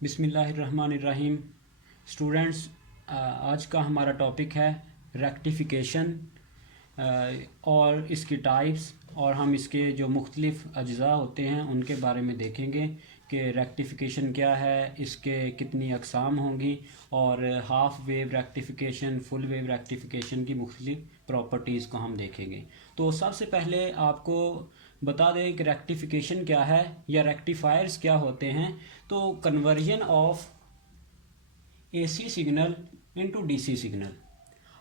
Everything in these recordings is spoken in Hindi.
बिस्मिल्लाहिर्रहमानिर्रहीम। स्टूडेंट्स, आज का हमारा टॉपिक है रेक्टिफिकेशन और इसकी टाइप्स, और हम इसके जो मुख्तलिफ़ अज्ज़ा होते हैं उनके बारे में देखेंगे कि रेक्टिफिकेशन क्या है, इसके कितनी अक़साम होंगी, और half wave rectification, full wave rectification की मुख्तलिफ़ प्रॉपर्टीज़ को हम देखेंगे। तो सबसे पहले आपको बता दें कि रेक्टिफिकेशन क्या है या रेक्टिफायर्स क्या होते हैं। तो conversion of AC signal into DC signal.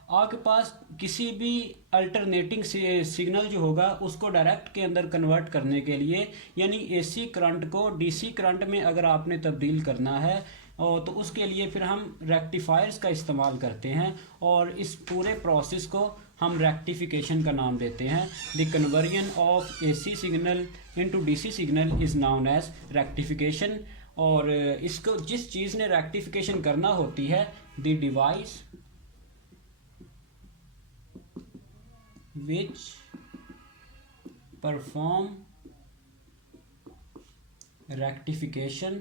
आपके पास किसी भी अल्टरनेटिंग सिग्नल जो होगा उसको डायरेक्ट के अंदर कन्वर्ट करने के लिए, यानी एसी करंट को डीसी करंट में अगर आपने तब्दील करना है और तो उसके लिए फिर हम रेक्टिफायर्स का इस्तेमाल करते हैं, और इस पूरे प्रोसेस को हम रेक्टिफिकेशन का नाम देते हैं। The conversion of AC signal into DC signal is known as rectification. और इसको जिस चीज़ ने रेक्टिफिकेशन करना होती है, the device which perform rectification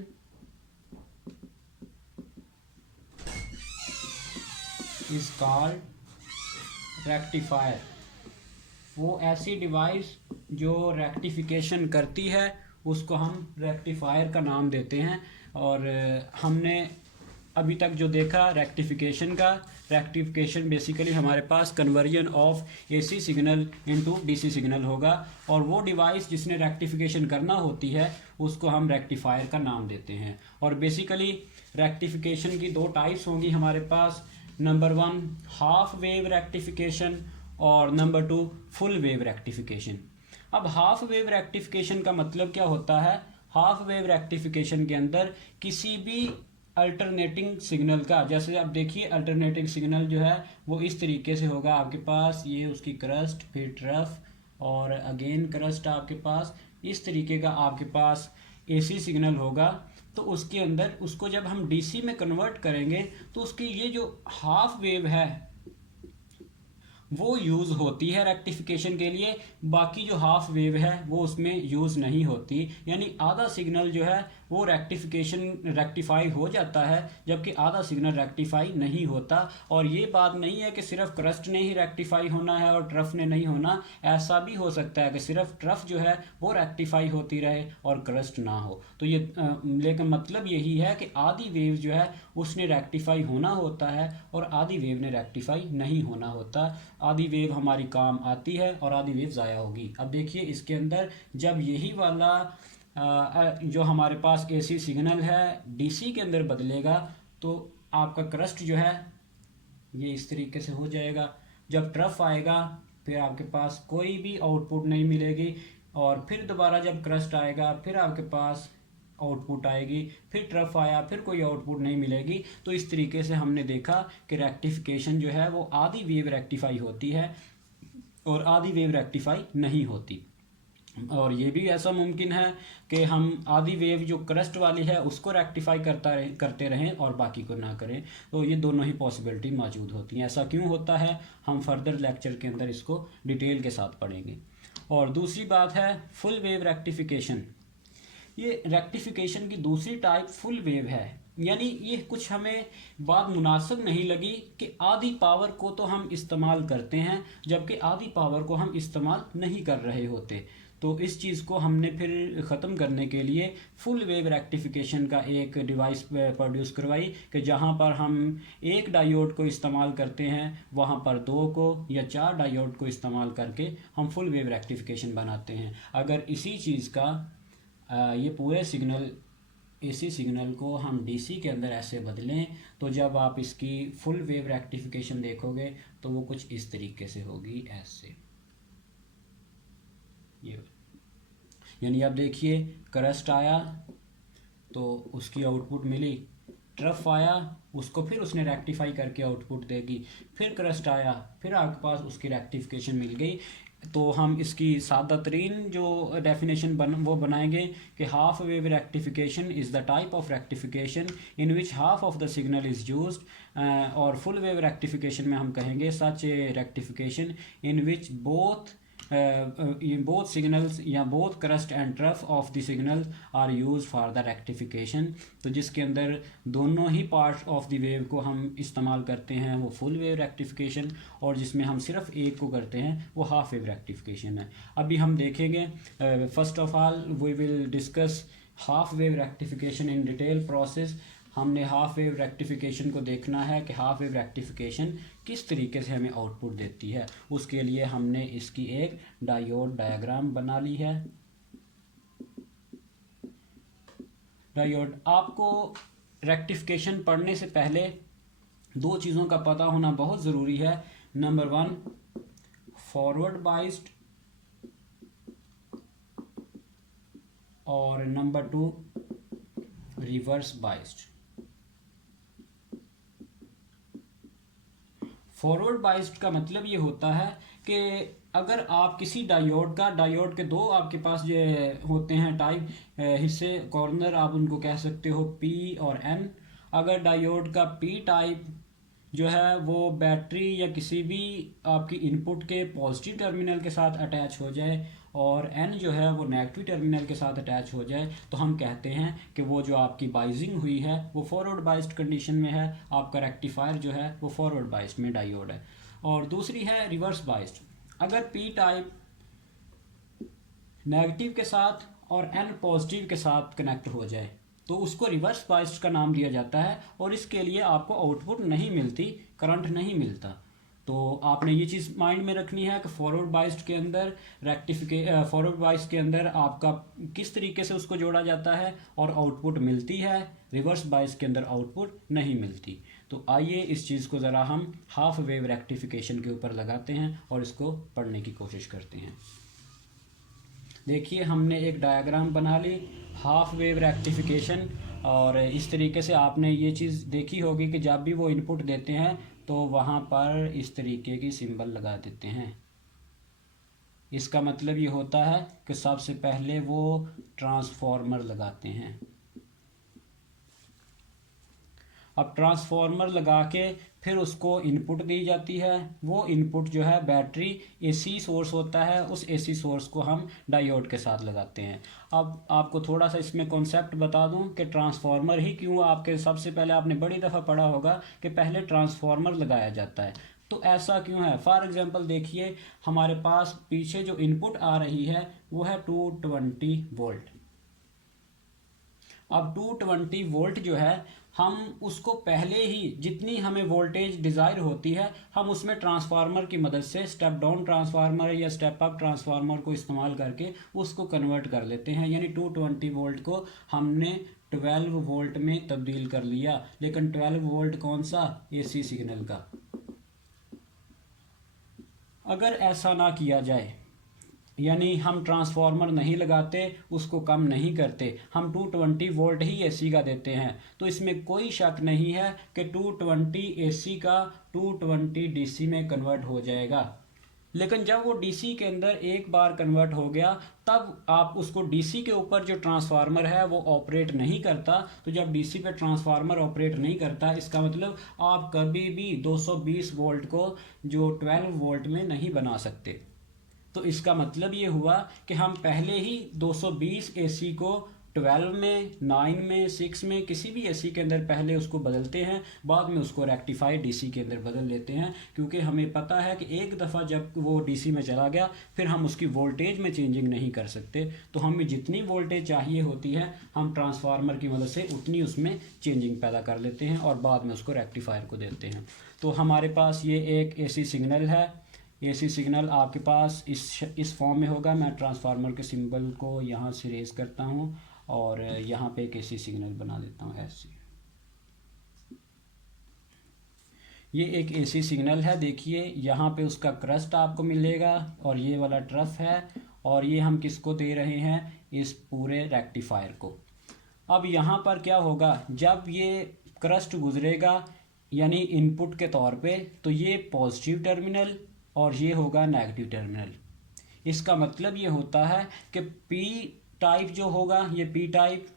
is called rectifier। वो ऐसी डिवाइस जो रेक्टिफिकेशन करती है उसको हम रेक्टिफायर का नाम देते हैं। और हमने अभी तक जो देखा रेक्टिफिकेशन बेसिकली हमारे पास conversion of AC signal into DC signal होगा, और वो डिवाइस जिसने रेक्टिफिकेशन करना होती है उसको हम रेक्टिफायर का नाम देते हैं। और बेसिकली रेक्टिफिकेशन की दो टाइप्स होंगी हमारे पास। नंबर 1 हाफ वेव रेक्टिफिकेशन और नंबर 2 फुल वेव रेक्टिफिकेशन। अब हाफ वेव रेक्टिफिकेशन का मतलब क्या होता है? हाफ वेव रेक्टिफिकेशन के अंदर किसी भी अल्टरनेटिंग सिग्नल का, जैसे आप देखिए अल्टरनेटिंग सिग्नल जो है वो इस तरीके से होगा, आपके पास ये उसकी क्रस्ट, फिर ट्रफ और अगेन क्रस्ट, आपके पास इस तरीके का आपके पास एसी सिग्नल होगा। तो उसके अंदर उसको जब हम डीसी में कन्वर्ट करेंगे तो उसकी ये जो हाफ वेव है वो यूज़ होती है रेक्टिफिकेशन के लिए, बाकी जो हाफ वेव है वो उसमें यूज़ नहीं होती। यानी आधा सिग्नल जो है वो रेक्टिफाई हो जाता है, जबकि आधा सिग्नल रेक्टिफाई नहीं होता। और ये बात नहीं है कि सिर्फ क्रस्ट ने ही रेक्टिफाई होना है और ट्रफ ने नहीं होना। ऐसा भी हो सकता है कि सिर्फ ट्रफ जो है वो रेक्टिफाई होती रहे और क्रस्ट ना हो। तो ये लेकिन मतलब यही है कि आधी वेव जो है उसने रेक्टिफाई होना होता है और आधी वेव ने रेक्टिफाई नहीं होना होता। आधी वेव हमारी काम आती है और आधी वेव ज़ाया होगी। अब देखिए इसके अंदर जब यही वाला जो हमारे पास एसी सिग्नल है डीसी के अंदर बदलेगा तो आपका क्रस्ट जो है ये इस तरीके से हो जाएगा। जब ट्रफ आएगा फिर आपके पास कोई भी आउटपुट नहीं मिलेगी, और फिर दोबारा जब क्रस्ट आएगा फिर आपके पास आउटपुट आएगी, फिर ट्रफ आया फिर कोई आउटपुट नहीं मिलेगी। तो इस तरीके से हमने देखा कि रेक्टिफिकेशन जो है वो आधी वेव रेक्टिफाई होती है और आधी वेव रेक्टिफाई नहीं होती। और ये भी ऐसा मुमकिन है कि हम आधी वेव जो क्रस्ट वाली है उसको रेक्टिफाई करते रहें और बाकी को ना करें। तो ये दोनों ही पॉसिबिलिटी मौजूद होती हैं। ऐसा क्यों होता है हम फर्दर लेक्चर के अंदर इसको डिटेल के साथ पढ़ेंगे। और दूसरी बात है फुल वेव रेक्टिफिकेशन। ये रेक्टिफिकेशन की दूसरी टाइप फुल वेव है। यानी ये कुछ हमें बात मुनासिब नहीं लगी कि आधी पावर को तो हम इस्तेमाल करते हैं जबकि आधी पावर को हम इस्तेमाल नहीं कर रहे होते। तो इस चीज़ को हमने फिर ख़त्म करने के लिए फुल वेव रेक्टिफिकेशन का एक डिवाइस प्रोड्यूस करवाई कि जहाँ पर हम एक डायोड को इस्तेमाल करते हैं वहाँ पर 2 को या 4 डायोड को इस्तेमाल करके हम फुल वेव रेक्टिफिकेशन बनाते हैं। अगर इसी चीज़ का ये पूरे सिग्नल एसी सिग्नल को हम डीसी के अंदर ऐसे बदलें तो जब आप इसकी फुल वेव रेक्टिफिकेशन देखोगे तो वो कुछ इस तरीके से होगी, ऐसे। ये यानी आप देखिए क्रस्ट आया तो उसकी आउटपुट मिली, ट्रफ आया उसको फिर उसने रेक्टिफाई करके आउटपुट देगी, फिर क्रस्ट आया फिर आपके पास उसकी रेक्टिफिकेशन मिल गई। तो हम इसकी सादा तरीन जो डेफिनेशन वो बनाएंगे कि half wave rectification is the type of rectification in which half of the signal is used. और फुल वेव रेक्टिफिकेशन में हम कहेंगे such a rectification in which both both signals या both crest and trough of the signal are use for the rectification. तो जिसके अंदर दोनों ही पार्ट ऑफ द वेव को हम इस्तेमाल करते हैं वो फुल वेव रेक्टिफिकेशन, और जिसमें हम सिर्फ एक को करते हैं वो हाफ वेव रेक्टिफिकेशन है। अभी हम देखेंगे, first of all we will discuss half wave rectification in detail process. हमने हाफ वेव रेक्टिफिकेशन को देखना है कि हाफ वेव रेक्टिफिकेशन किस तरीके से हमें आउटपुट देती है। उसके लिए हमने इसकी एक डायोड डायग्राम बना ली है। डायोड, आपको रेक्टिफिकेशन पढ़ने से पहले दो चीज़ों का पता होना बहुत ज़रूरी है। नंबर 1 फॉरवर्ड बाइस्ड और number 2 reverse biased. Forward biased का मतलब ये होता है कि अगर आप किसी डायोड के दो आपके पास जो होते हैं टाइप हिस्से कॉर्नर, आप उनको कह सकते हो P और N। अगर डायोड का P टाइप जो है वो बैटरी या किसी भी आपकी इनपुट के पॉजिटिव टर्मिनल के साथ अटैच हो जाए और N जो है वो नेगेटिव टर्मिनल के साथ अटैच हो जाए, तो हम कहते हैं कि वो जो आपकी बाइजिंग हुई है वो फॉरवर्ड बाइस्ड कंडीशन में है। आपका रेक्टिफायर जो है वो फॉरवर्ड बाइस्ड में डायोड है। और दूसरी है रिवर्स बाइस्ड। अगर P टाइप नेगेटिव के साथ और N पॉजिटिव के साथ कनेक्ट हो जाए तो उसको रिवर्स बाइस्ड का नाम दिया जाता है, और इसके लिए आपको आउटपुट नहीं मिलती, करंट नहीं मिलता। तो आपने ये चीज़ माइंड में रखनी है कि फॉरवर्ड बाइस्ड के अंदर फॉरवर्ड बाइस्ड के अंदर आपका किस तरीके से उसको जोड़ा जाता है और आउटपुट मिलती है, रिवर्स बाइस्ड के अंदर आउटपुट नहीं मिलती। तो आइए इस चीज़ को ज़रा हम हाफ वेव रेक्टिफिकेशन के ऊपर लगाते हैं और इसको पढ़ने की कोशिश करते हैं। देखिए, हमने एक डायग्राम बना ली हाफ वेव रेक्टिफिकेशन, और इस तरीके से आपने ये चीज़ देखी होगी कि जब भी वो इनपुट देते हैं तो वहाँ पर इस तरीके की सिंबल लगा देते हैं। इसका मतलब ये होता है कि सबसे पहले वो ट्रांसफॉर्मर लगाते हैं। अब ट्रांसफॉर्मर लगा के फिर उसको इनपुट दी जाती है। वो इनपुट जो है बैटरी AC सोर्स होता है, उस AC सोर्स को हम डायोड के साथ लगाते हैं। अब आपको थोड़ा सा इसमें कॉन्सेप्ट बता दूं कि ट्रांसफॉर्मर ही क्यों, आपके सबसे पहले आपने बड़ी दफ़ा पढ़ा होगा कि पहले ट्रांसफॉर्मर लगाया जाता है। तो ऐसा क्यों है? फॉर एग्जांपल देखिए, हमारे पास पीछे जो इनपुट आ रही है वो है 220 वोल्ट। अब 220 वोल्ट जो है, हम उसको पहले ही जितनी हमें वोल्टेज डिज़ायर होती है हम उसमें ट्रांसफार्मर की मदद से स्टेप डाउन ट्रांसफार्मर या स्टेप अप ट्रांसफार्मर को इस्तेमाल करके उसको कन्वर्ट कर लेते हैं। यानी 220 वोल्ट को हमने 12 वोल्ट में तब्दील कर लिया। लेकिन 12 वोल्ट कौन सा? AC सिग्नल का। अगर ऐसा ना किया जाए, यानी हम ट्रांसफार्मर नहीं लगाते, उसको कम नहीं करते, हम 220 वोल्ट ही AC का देते हैं, तो इसमें कोई शक नहीं है कि 220 AC का 220 DC में कन्वर्ट हो जाएगा। लेकिन जब वो DC के अंदर एक बार कन्वर्ट हो गया तब आप उसको DC के ऊपर जो ट्रांसफार्मर है वो ऑपरेट नहीं करता। तो जब DC पे ट्रांसफार्मर ऑपरेट नहीं करता, इसका मतलब आप कभी भी 220 वोल्ट को जो 12 वोल्ट में नहीं बना सकते। तो इसका मतलब ये हुआ कि हम पहले ही 220 AC को 12 में, 9 में, 6 में, किसी भी AC के अंदर पहले उसको बदलते हैं, बाद में उसको रेक्टिफाई DC के अंदर बदल लेते हैं, क्योंकि हमें पता है कि एक दफ़ा जब वो DC में चला गया फिर हम उसकी वोल्टेज में चेंजिंग नहीं कर सकते। तो हमें जितनी वोल्टेज चाहिए होती है हम ट्रांसफार्मर की मदद से उतनी उसमें चेंजिंग पैदा कर लेते हैं और बाद में उसको रेक्टिफायर को देते हैं। तो हमारे पास ये एक AC सिग्नल है। AC सिग्नल आपके पास इस फॉर्म में होगा। मैं ट्रांसफार्मर के सिंबल को यहाँ से रेज करता हूँ और यहाँ पे एक AC सिग्नल बना देता हूँ ऐसे। ये एक AC सिग्नल है। देखिए यहाँ पे उसका क्रस्ट आपको मिलेगा और ये वाला ट्रफ है, और ये हम किसको दे रहे हैं? इस पूरे रेक्टिफायर को। अब यहाँ पर क्या होगा, जब ये क्रस्ट गुजरेगा यानी इनपुट के तौर पे, तो ये पॉजिटिव टर्मिनल और ये होगा नेगेटिव टर्मिनल। इसका मतलब ये होता है कि P टाइप जो होगा, ये P टाइप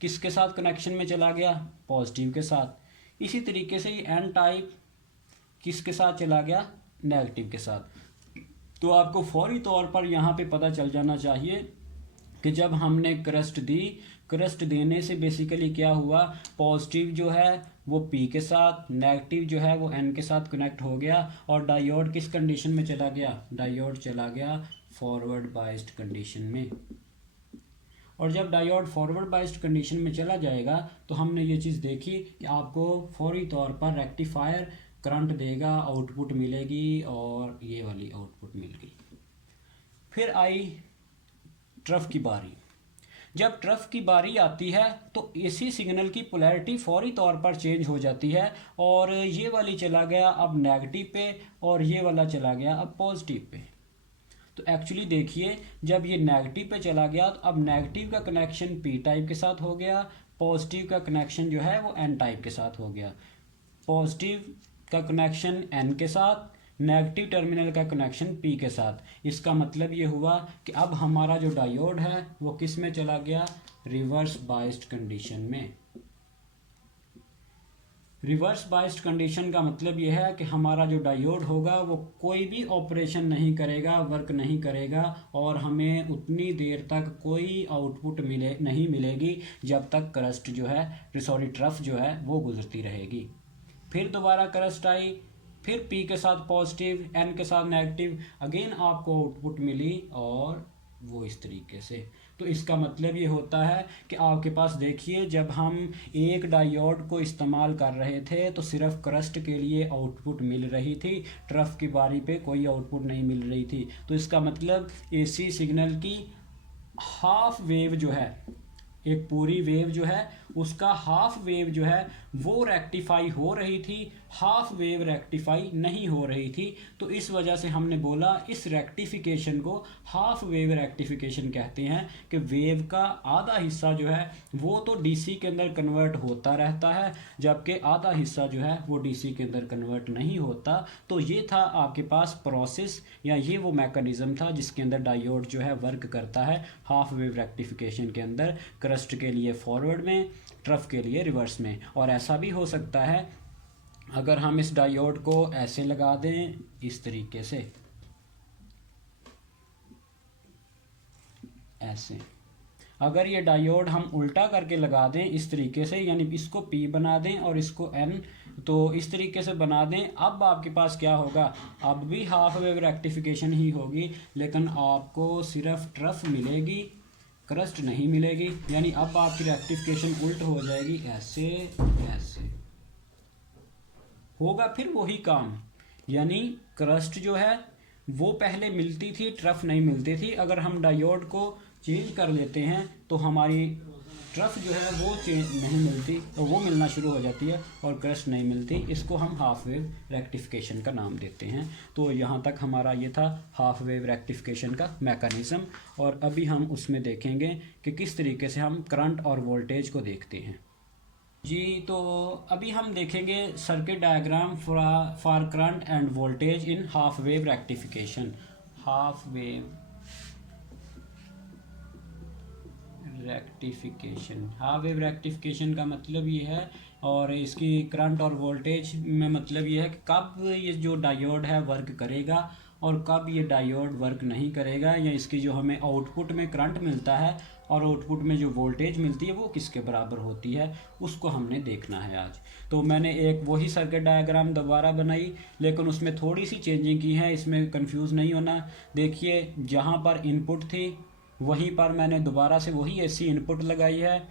किसके साथ कनेक्शन में चला गया? पॉजिटिव के साथ। इसी तरीके से ये N टाइप किसके साथ चला गया? नेगेटिव के साथ। तो आपको फौरी तौर पर यहाँ पे पता चल जाना चाहिए कि जब हमने क्रस्ट दी, क्रस्ट देने से बेसिकली क्या हुआ, पॉजिटिव जो है वो P के साथ, नेगेटिव जो है वो N के साथ कनेक्ट हो गया और डायोड किस कंडीशन में चला गया, डायोड चला गया फॉरवर्ड बाइस्ड कंडीशन में। और जब डायोड फॉरवर्ड बाइस्ड कंडीशन में चला जाएगा तो हमने ये चीज़ देखी कि आपको फौरी तौर पर रेक्टिफायर करंट देगा, आउटपुट मिलेगी और ये वाली आउटपुट मिल गई। फिर आई ट्रफ की बारी। जब ट्रफ की बारी आती है तो एसी सिग्नल की पोलैरिटी फौरी तौर पर चेंज हो जाती है और ये वाली चला गया अब नेगेटिव पे और ये वाला चला गया अब पॉजिटिव पे। तो एक्चुअली देखिए जब ये नेगेटिव पे चला गया तो अब नेगेटिव का कनेक्शन P टाइप के साथ हो गया, पॉजिटिव का कनेक्शन जो है वो N टाइप के साथ हो गया। पॉजिटिव का कनेक्शन N के साथ, नेगेटिव टर्मिनल का कनेक्शन P के साथ। इसका मतलब ये हुआ कि अब हमारा जो डायोड है वो किस में चला गया, रिवर्स बाइस्ड कंडीशन में। रिवर्स बाइस्ड कंडीशन का मतलब यह है कि हमारा जो डायोड होगा वो कोई भी ऑपरेशन नहीं करेगा, वर्क नहीं करेगा और हमें उतनी देर तक कोई आउटपुट नहीं मिलेगी जब तक क्रस्ट जो है, ट्रफ जो है वो गुजरती रहेगी। फिर दोबारा क्रस्ट आई, फिर P के साथ पॉजिटिव, N के साथ नेगेटिव, अगेन आपको आउटपुट मिली और वो इस तरीके से। तो इसका मतलब ये होता है कि आपके पास देखिए जब हम एक डायोड को इस्तेमाल कर रहे थे तो सिर्फ क्रस्ट के लिए आउटपुट मिल रही थी, ट्रफ की बारी पे कोई आउटपुट नहीं मिल रही थी। तो इसका मतलब एसी सिग्नल की हाफ वेव जो है, एक पूरी वेव जो है उसका हाफ वेव जो है वो रेक्टिफाई हो रही थी, हाफ वेव रेक्टिफाई नहीं हो रही थी। तो इस वजह से हमने बोला इस रेक्टिफिकेशन को हाफ वेव रेक्टिफिकेशन कहते हैं कि वेव का आधा हिस्सा जो है वो तो डीसी के अंदर कन्वर्ट होता रहता है जबकि आधा हिस्सा जो है वो डीसी के अंदर कन्वर्ट नहीं होता। तो ये था आपके पास प्रोसेस या ये वो मैकेनिज़्म था जिसके अंदर डायोड जो है वर्क करता है हाफ वेव रेक्टिफिकेशन के अंदर, क्रस्ट के लिए फॉरवर्ड में, ट्रफ के लिए रिवर्स में। और ऐसा भी हो सकता है अगर हम इस डायोड को ऐसे लगा दें इस तरीके से, ऐसे अगर ये डायोड हम उल्टा करके लगा दें इस तरीके से, यानी इसको P बना दें और इसको N, तो इस तरीके से बना दें, अब आपके पास क्या होगा, अब भी हाफ वेव रेक्टिफिकेशन ही होगी लेकिन आपको सिर्फ ट्रफ मिलेगी, क्रस्ट नहीं मिलेगी। यानी अब आपकी रेक्टिफिकेशन उल्ट हो जाएगी, ऐसे ऐसे होगा फिर वही काम। यानी क्रस्ट जो है वो पहले मिलती थी, ट्रफ नहीं मिलती थी। अगर हम डायोड को चेंज कर लेते हैं तो हमारी ट्रफ जो है वो चेंज नहीं मिलती, तो वो मिलना शुरू हो जाती है और क्रस्ट नहीं मिलती। इसको हम हाफ वेव रेक्टिफिकेशन का नाम देते हैं। तो यहाँ तक हमारा ये था हाफ वेव रेक्टिफिकेशन का मैकेनिज़्म। और अभी हम उसमें देखेंगे कि किस तरीके से हम करंट और वोल्टेज को देखते हैं। जी, तो अभी हम देखेंगे circuit diagram for current end voltage in half wave rectification. Half wave rectification, half wave rectification का मतलब ये है और इसकी करंट और वोल्टेज में मतलब ये है कि कब ये जो डायोड है वर्क करेगा और कब ये डायोड वर्क नहीं करेगा, या इसकी जो हमें आउटपुट में करंट मिलता है और आउटपुट में जो वोल्टेज मिलती है वो किसके बराबर होती है, उसको हमने देखना है आज। तो मैंने एक वही सर्किट डायग्राम दोबारा बनाई लेकिन उसमें थोड़ी सी चेंजिंग की है, इसमें कंफ्यूज नहीं होना। देखिए जहाँ पर इनपुट थी वहीं पर मैंने दोबारा से वही एसी इनपुट लगाई है।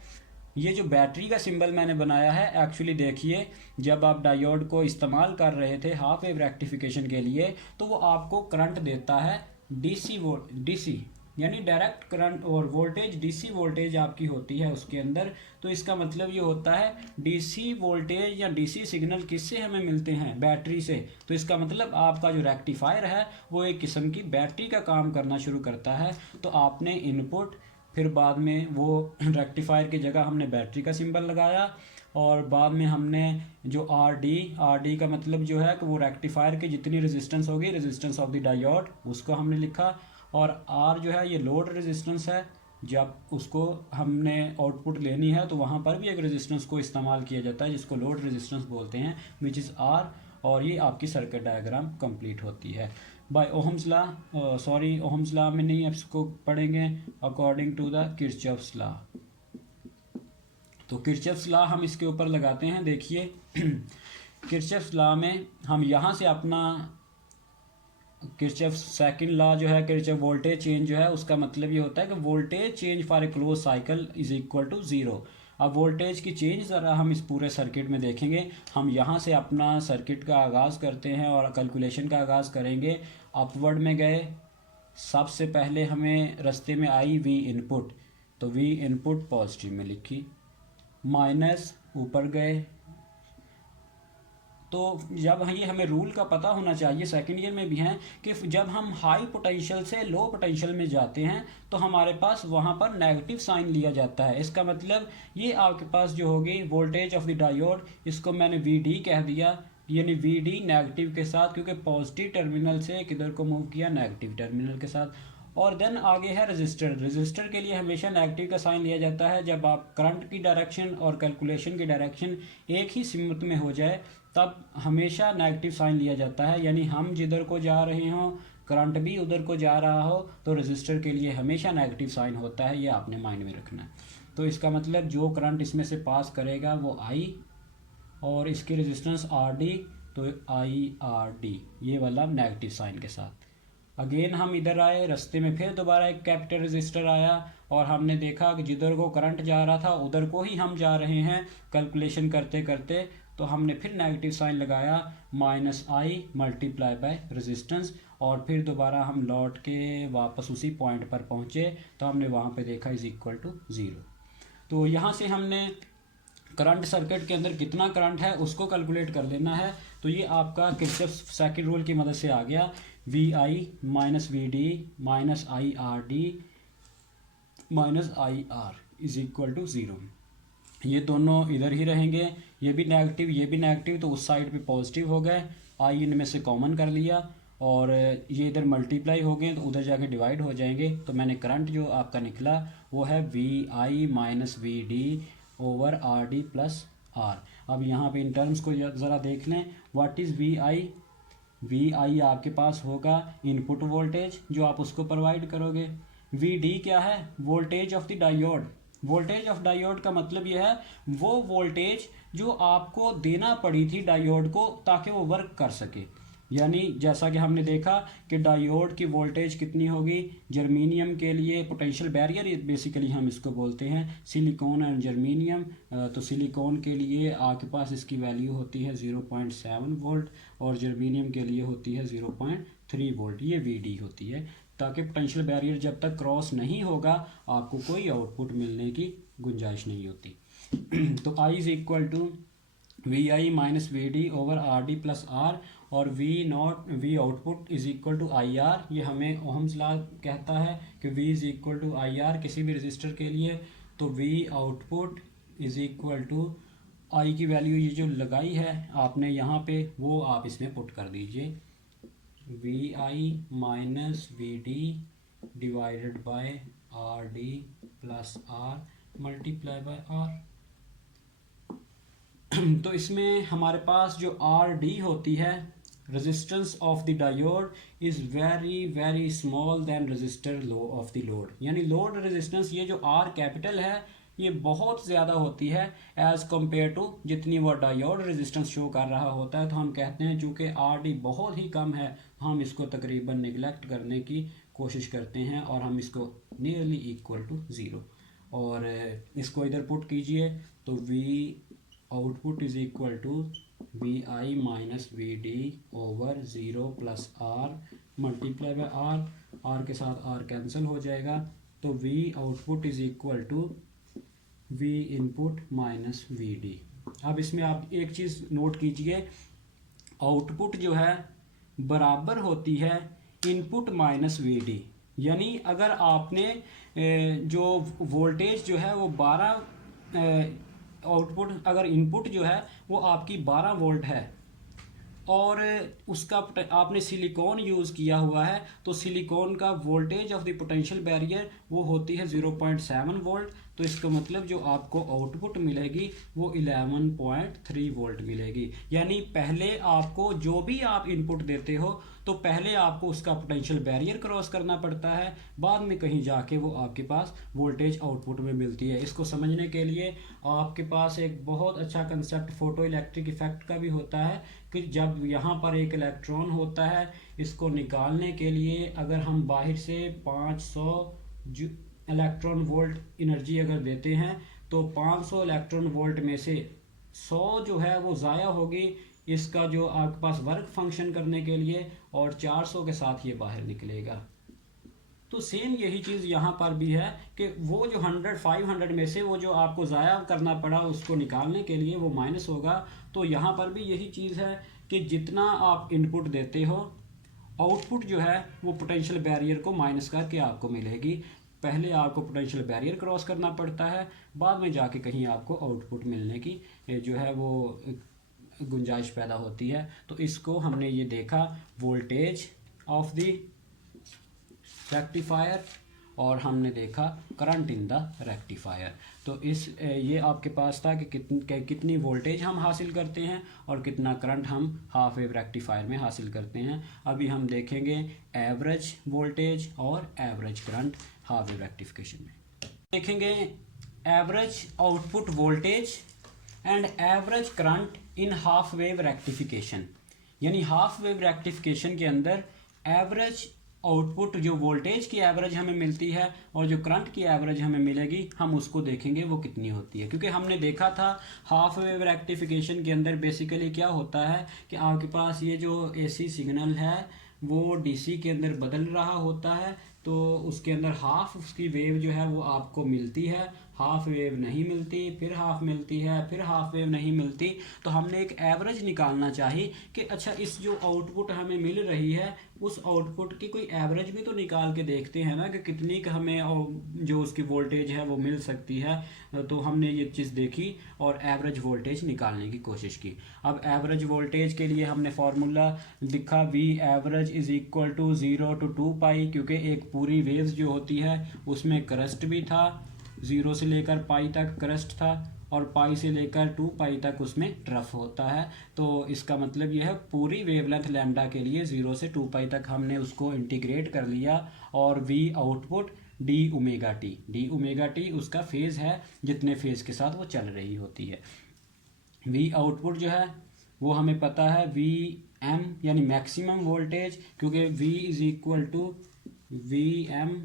ये जो बैटरी का सिंबल मैंने बनाया है, एक्चुअली देखिए जब आप डायोड को इस्तेमाल कर रहे थे हाफ वेव रेक्टिफिकेशन के लिए तो वो आपको करंट देता है डीसी यानी डायरेक्ट करंट, और वोल्टेज डीसी वोल्टेज आपकी होती है उसके अंदर। तो इसका मतलब ये होता है डीसी वोल्टेज या डीसी सिग्नल किससे हमें मिलते हैं, बैटरी से। तो इसका मतलब आपका जो रेक्टिफायर है वो एक किस्म की बैटरी का काम करना शुरू करता है। तो आपने इनपुट, फिर बाद में वो रेक्टिफायर की जगह हमने बैटरी का सिंबल लगाया और बाद में हमने जो आर डी का मतलब जो है कि वो रेक्टिफायर की जितनी रेजिस्टेंस होगी, रेजिस्टेंस ऑफ द डायोड, उसको हमने लिखा। और आर जो है ये लोड रेजिस्टेंस है, जब उसको हमने आउटपुट लेनी है तो वहाँ पर भी एक रेजिस्टेंस को इस्तेमाल किया जाता है जिसको लोड रेजिस्टेंस बोलते हैं, विच इज़ आर। और ये आपकी सर्किट डायग्राम कंप्लीट होती है। By Ohm's law, sorry Ohm's law में नहीं, अब इसको पढ़ेंगे according to the Kirchhoff's law. तो किरचॉफ्स लॉ हम इसके ऊपर लगाते हैं। देखिए किरचॉफ्स लॉ में हम यहाँ से अपना किरचॉफ सेकंड लॉ जो है, किरचॉफ वोल्टेज चेंज जो है, उसका मतलब ये होता है कि voltage change for a close cycle is equal to zero. अब वोल्टेज की चेंज ज़रा हम इस पूरे सर्किट में देखेंगे। हम यहाँ से अपना सर्किट का आगाज़ करते हैं और कैलकुलेशन का आगाज़ करेंगे। अपवर्ड में गए, सबसे पहले हमें रास्ते में आई वी इनपुट, तो वी इनपुट पॉजिटिव में लिखी, माइनस ऊपर गए। तो जब ये हमें रूल का पता होना चाहिए, सेकंड ईयर में भी हैं, कि जब हम हाई पोटेंशियल से लो पोटेंशियल में जाते हैं तो हमारे पास वहाँ पर नेगेटिव साइन लिया जाता है। इसका मतलब ये आपके पास जो होगी वोल्टेज ऑफ द डायोड, इसको मैंने वी डी कह दिया, यानी वी डी नेगेटिव के साथ, क्योंकि पॉजिटिव टर्मिनल से किधर को मूव किया, नेगेटिव टर्मिनल के साथ। और देन आगे है रजिस्टर। रजिस्टर के लिए हमेशा नेगेटिव का साइन लिया जाता है जब आप करंट की डायरेक्शन और कैलकुलेशन की डायरेक्शन एक ही सिमत में हो जाए, तब हमेशा नेगेटिव साइन लिया जाता है। यानी हम जिधर को जा रहे हों, करंट भी उधर को जा रहा हो, तो रजिस्टर के लिए हमेशा नेगेटिव साइन होता है। ये आपने माइंड में रखना है। तो इसका मतलब जो करंट इसमें से पास करेगा वो आई, और इसकी रेजिस्टेंस आर डी, तो आई आर डी, ये वाला नेगेटिव साइन के साथ। अगेन हम इधर आए, रास्ते में फिर दोबारा एक कैपिटल रजिस्टर आया और हमने देखा कि जिधर को करंट जा रहा था उधर को ही हम जा रहे हैं कैलकुलेशन करते करते। तो हमने फिर नेगेटिव साइन लगाया, minus I multiply by resistance, और फिर दोबारा हम लौट के वापस उसी पॉइंट पर पहुँचे तो हमने वहाँ पे देखा इज इक्वल टू ज़ीरो। तो यहाँ से हमने करंट सर्किट के अंदर कितना करंट है उसको कैलकुलेट कर लेना है। तो ये आपका किरचॉफ सेकंड रूल की मदद से आ गया, V I minus V D minus I R D minus I R is equal to zero. ये दोनों इधर ही रहेंगे, ये भी नेगेटिव ये भी नेगेटिव, तो उस साइड पे पॉजिटिव हो गए, आई इनमें से कॉमन कर लिया, और ये इधर मल्टीप्लाई हो गए तो उधर जाके डिवाइड हो जाएंगे। तो मैंने करंट जो आपका निकला वो है V I minus V D over R D plus R. अब यहाँ पे इन टर्म्स को ज़रा देख लें। What is V I? V I आपके पास होगा इनपुट वोल्टेज जो आप उसको प्रोवाइड करोगे। वी डी क्या है? Voltage of the diode. Voltage of diode का मतलब यह है वो वोल्टेज जो आपको देना पड़ी थी डायोड को ताकि वो वर्क कर सके। यानी जैसा कि हमने देखा कि डायोड की वोल्टेज कितनी होगी, जर्मीनियम के लिए पोटेंशियल बैरियर बेसिकली हम इसको बोलते हैं, सिलिकॉन एंड जर्मीनियम। तो सिलिकॉन के लिए आपके पास इसकी वैल्यू होती है 0.7 वोल्ट और जर्मीनियम के लिए होती है 0.3 वोल्ट। ये वी होती है, ताकि पोटेंशियल बैरियर जब तक क्रॉस नहीं होगा आपको कोई आउटपुट मिलने की गुंजाइश नहीं होती। तो I is equal to V I minus V D over R D plus R, और V output is equal to I R. ये हमें ओहम्स लॉ कहता है कि V is equal to I R किसी भी रजिस्टर के लिए। तो V output is equal to I की वैल्यू ये जो लगाई है आपने यहाँ पे वो आप इसमें पुट कर दीजिए, V I minus V D divided by R D plus R multiply by R. तो इसमें हमारे पास जो आर डी होती है, resistance of the diode is very very small then resistor low of the load. यानी लोड रेजिस्टेंस ये जो आर कैपिटल है ये बहुत ज़्यादा होती है एज़ कम्पेयर टू जितनी वो डायोड रेजिस्टेंस शो कर रहा होता है। तो हम कहते हैं चूँकि आर डी बहुत ही कम है हम इसको तकरीबन निगलेक्ट करने की कोशिश करते हैं और हम इसको नियरली इक्वल टू ज़ीरो, और इसको इधर पुट कीजिए तो V output is equal to V I minus V D over zero plus R multiply by R, R के साथ आर कैंसिल हो जाएगा। तो V output is equal to V input minus V D. अब इसमें आप एक चीज़ नोट कीजिए, आउटपुट जो है बराबर होती है इनपुट माइनस वी डी। यानी अगर आपने जो वोल्टेज जो है वो 12 आउटपुट, अगर इनपुट जो है वो आपकी 12 वोल्ट है और उसका आपने सिलिकॉन यूज़ किया हुआ है, तो सिलिकॉन का voltage of the potential barrier वो होती है 0.7 वोल्ट। तो इसका मतलब जो आपको आउटपुट मिलेगी वो 11.3 वोल्ट मिलेगी। यानी पहले आपको जो भी आप इनपुट देते हो तो पहले आपको उसका पोटेंशियल बैरियर क्रॉस करना पड़ता है, बाद में कहीं जाके वो आपके पास वोल्टेज आउटपुट में मिलती है। इसको समझने के लिए आपके पास एक बहुत अच्छा कंसेप्ट फोटो इलेक्ट्रिक इफेक्ट का भी होता है कि जब यहाँ पर एक इलेक्ट्रॉन होता है, इसको निकालने के लिए अगर हम बाहर से 500 इलेक्ट्रॉन वोल्ट एनर्जी अगर देते हैं तो 500 इलेक्ट्रॉन वोल्ट में से 100 जो है वो ज़ाया होगी इसका जो आपके पास वर्क फंक्शन करने के लिए, और 400 के साथ ये बाहर निकलेगा। तो सेम यही चीज़ यहाँ पर भी है कि वो जो 500 में से वो जो आपको ज़ाया करना पड़ा उसको निकालने के लिए वो माइनस होगा। तो यहाँ पर भी यही चीज़ है कि जितना आप इनपुट देते हो आउटपुट जो है वो पोटेंशियल बैरियर को माइनस करके आपको मिलेगी। पहले आपको पोटेंशियल बैरियर क्रॉस करना पड़ता है, बाद में जाके कहीं आपको आउटपुट मिलने की जो है वो गुंजाइश पैदा होती है। तो इसको हमने ये देखा वोल्टेज ऑफ द रेक्टिफायर और हमने देखा करंट इन द रेक्टिफायर। तो ये आपके पास था कि कितनी वोल्टेज हम हासिल करते हैं और कितना करंट हम हाफ वेव रेक्टिफायर में हासिल करते हैं। अभी हम देखेंगे एवरेज वोल्टेज और average current half wave rectification में। देखेंगे average output voltage and average current in half wave rectification. यानी हाफ वेव रेक्टिफिकेशन के अंदर एवरेज आउटपुट जो वोल्टेज की एवरेज हमें मिलती है और जो करंट की एवरेज हमें मिलेगी हम उसको देखेंगे वो कितनी होती है। क्योंकि हमने देखा था हाफ वेव रेक्टिफिकेशन के अंदर बेसिकली क्या होता है कि आपके पास ये जो एसी सिग्नल है वो डीसी के अंदर बदल रहा होता है, तो उसके अंदर हाफ उसकी वेव जो है वो आपको मिलती है, हाफ वेव नहीं मिलती, फिर हाफ मिलती है, फिर हाफ वेव नहीं मिलती। तो हमने एक एवरेज निकालना चाहिए कि अच्छा इस जो आउटपुट हमें मिल रही है उस आउटपुट की कोई एवरेज भी तो निकाल के देखते हैं ना कि कितनी का हमें जो उसकी वोल्टेज है वो मिल सकती है। तो हमने ये चीज़ देखी और एवरेज वोल्टेज निकालने की कोशिश की। अब एवरेज वोल्टेज के लिए हमने फार्मूला लिखा V average is equal to 0 to 2 pi, क्योंकि एक पूरी वेव्स जो होती है उसमें क्रस्ट भी था, 0 से लेकर पाई तक क्रस्ट था और पाई से लेकर 2 पाई तक उसमें ट्रफ होता है। तो इसका मतलब यह है पूरी वेवलेंथ लैम्डा के लिए 0 से 2 पाई तक हमने उसको इंटीग्रेट कर लिया और V output D omega T उसका फेज़ है जितने फेज़ के साथ वो चल रही होती है। वी आउटपुट जो है वो हमें पता है वी एम यानी मैक्सिमम वोल्टेज, क्योंकि V is equal to V M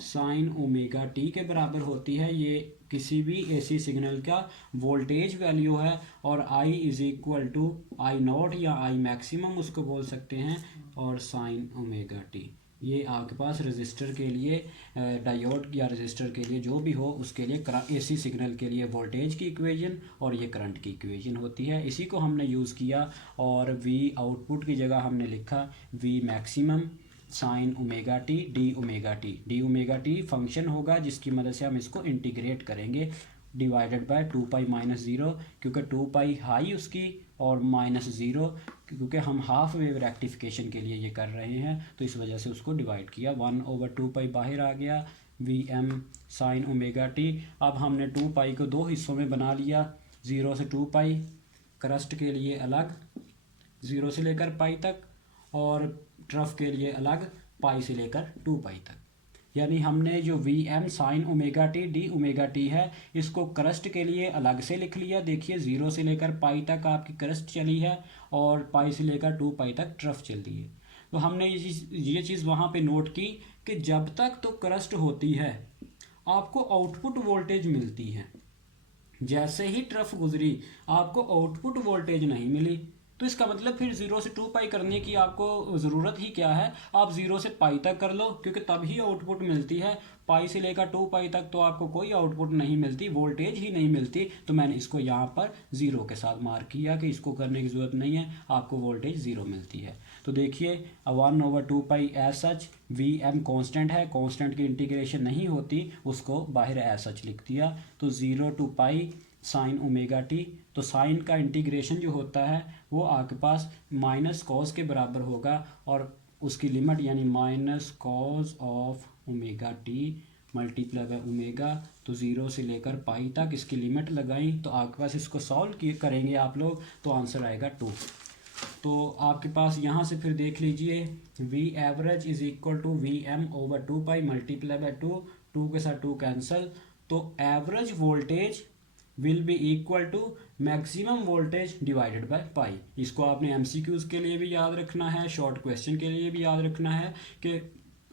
sine omega T के बराबर होती है। ये किसी भी एसी सिग्नल का वोल्टेज वैल्यू है और I is equal to I naught या आई मैक्सिमम उसको बोल सकते हैं और साइन ओमेगा टी। ये आपके पास रजिस्टर के लिए डायोड या रजिस्टर के लिए जो भी हो उसके लिए एसी सिग्नल के लिए वोल्टेज की इक्वेशन और ये करंट की इक्वेशन होती है। इसी को हमने यूज़ किया और वी आउटपुट की जगह हमने लिखा we maximum sine omega T D omega T function होगा जिसकी मदद से हम इसको इंटीग्रेट करेंगे डिवाइडेड बाय 2 पाई माइनस 0, क्योंकि 2 पाई हाई उसकी और माइनस 0 क्योंकि हम हाफ वेव रेक्टिफिकेशन के लिए ये कर रहे हैं तो इस वजह से उसको डिवाइड किया। 1/2 पाई बाहर आ गया V M sine omega T. अब हमने 2 पाई को दो हिस्सों में बना लिया, 0 से 2 पाई क्रस्ट के लिए अलग 0 से लेकर पाई तक और ट्रफ के लिए अलग पाई से लेकर 2 पाई तक। यानी हमने जो V M sine omega T D omega T है इसको क्रस्ट के लिए अलग से लिख लिया। देखिए 0 से लेकर पाई तक आपकी क्रस्ट चली है और पाई से लेकर 2 पाई तक ट्रफ चलती है। तो हमने ये चीज़ वहाँ पे नोट की कि जब तक तो क्रस्ट होती है आपको आउटपुट वोल्टेज मिलती है, जैसे ही ट्रफ गुजरी आपको आउटपुट वोल्टेज नहीं मिली। तो इसका मतलब फिर 0 से 2 पाई करने की आपको ज़रूरत ही क्या है, आप 0 से पाई तक कर लो क्योंकि तभी आउटपुट मिलती है। पाई से लेकर 2 पाई तक तो आपको कोई आउटपुट नहीं मिलती, वोल्टेज ही नहीं मिलती। तो मैंने इसको यहाँ पर 0 के साथ मार्क किया कि इसको करने की ज़रूरत नहीं है, आपको वोल्टेज 0 मिलती है। तो देखिए 1/2 pi as such V M constant है, कॉन्स्टेंट की इंटीग्रेशन नहीं होती, उसको बाहर एज सच लिख दिया। तो 0 to pi sine omega T, तो साइन का इंटीग्रेशन जो होता है वो आपके पास माइनस कॉस के बराबर होगा और उसकी लिमिट यानी minus cos of omega T multiply by omega, तो 0 से लेकर पाई तक इसकी लिमिट लगाई, तो आपके पास इसको सॉल्व करेंगे आप लोग तो आंसर आएगा 2। तो आपके पास यहाँ से फिर देख लीजिए V average is equal to V M over 2 pi multiply by 2, 2 के साथ 2 कैंसल, तो average voltage will be equal to maximum voltage divided by pi. इसको आपने एमसीक्यूज के लिए भी याद रखना है, शॉर्ट क्वेश्चन के लिए भी याद रखना है कि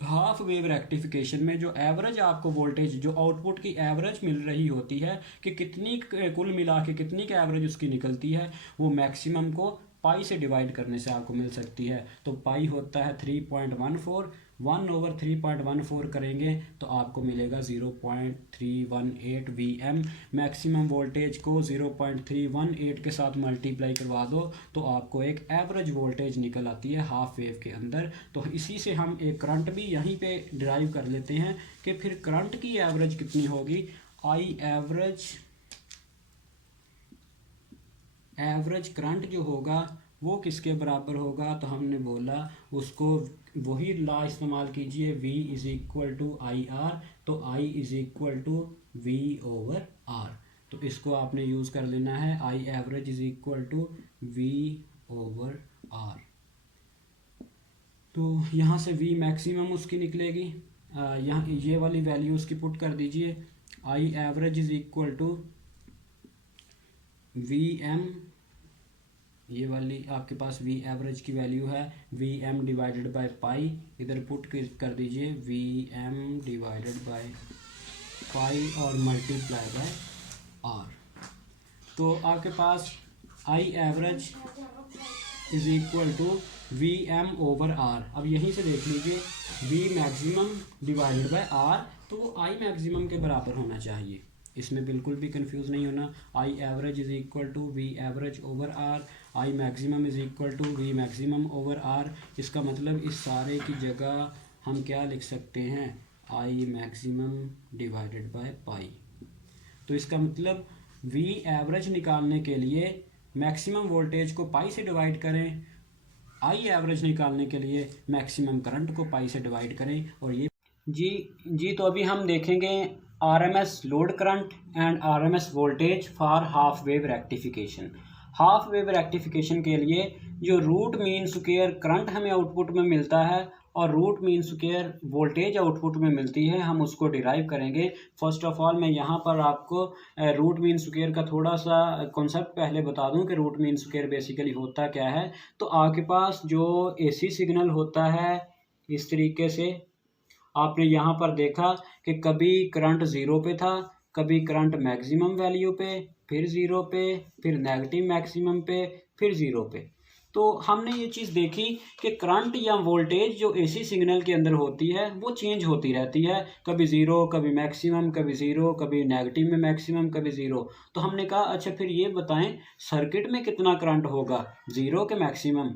हाफ वेव रेक्टिफिकेशन में जो एवरेज आपको वोल्टेज, जो आउटपुट की एवरेज मिल रही होती है कि कितनी कुल मिला के कितनी की एवरेज उसकी निकलती है, वो मैक्सिमम को पाई से डिवाइड करने से आपको मिल सकती है। तो पाई होता है 3.14, 1 ओवर 3.14 करेंगे तो आपको मिलेगा 0.318 वीएम। मैक्सिमम वोल्टेज को 0.318 के साथ मल्टीप्लाई करवा दो तो आपको एक एवरेज वोल्टेज निकल आती है हाफ वेव के अंदर। तो इसी से हम एक करंट भी यहीं पे डिराइव कर लेते हैं कि फिर करंट की एवरेज कितनी होगी। आई एवरेज करंट जो होगा वो किसके बराबर होगा, तो हमने बोला उसको वही लॉ इस्तेमाल कीजिए, V is equal to I R, तो I is equal to V over R। तो इसको आपने यूज़ कर लेना है, I average is equal to V over R। तो यहाँ से V मैक्सिमम उसकी निकलेगी, यहाँ ये वाली वैल्यू उसकी पुट कर दीजिए, I average is equal to VM, ये वाली आपके पास V एवरेज की वैल्यू है VM डिवाइडेड बाय पाई, इधर पुट कर दीजिए VM डिवाइडेड बाय पाई और मल्टीप्लाई बाय R। तो आपके पास I average is equal to VM over R। अब यहीं से देख लीजिए V maximum divided by R, तो वो I मैक्सिमम के बराबर होना चाहिए, इसमें बिल्कुल भी कंफ्यूज नहीं होना। I average is equal to V average over R, I maximum is equal to V maximum over R. इसका मतलब इस सारे की जगह हम क्या लिख सकते हैं, I maximum divided by pi. तो इसका मतलब वी एवरेज निकालने के लिए मैक्सिमम वोल्टेज को पाई से डिवाइड करें, आई एवरेज निकालने के लिए मैक्सिमम करंट को पाई से डिवाइड करें। और ये जी तो अभी हम देखेंगे RMS load current and RMS voltage for half wave rectification. Half wave rectification के लिए जो रूट मीन स्क्वायर करंट हमें आउटपुट में मिलता है और root mean square voltage output में मिलती है, हम उसको डिराइव करेंगे। फर्स्ट ऑफ ऑल मैं यहाँ पर आपको रूट मीन स्क्वायर का थोड़ा सा कॉन्सेप्ट पहले बता दूँ कि रूट मीन स्क्वायर बेसिकली होता क्या है। तो आपके पास जो AC सिग्नल होता है इस तरीके से, आपने यहाँ पर देखा कि कभी करंट 0 पे था, कभी करंट मैक्सिमम वैल्यू पे, फिर 0 पे, फिर नेगेटिव मैक्सिमम पे, फिर 0 पे। तो हमने ये चीज़ देखी कि करंट या वोल्टेज जो AC सिग्नल के अंदर होती है वो चेंज होती रहती है, कभी 0, कभी मैक्सिमम, कभी 0, कभी नेगेटिव में मैक्सिमम, कभी 0। तो हमने कहा अच्छा फिर ये बताएं सर्किट में कितना करंट होगा, 0 के मैक्सिमम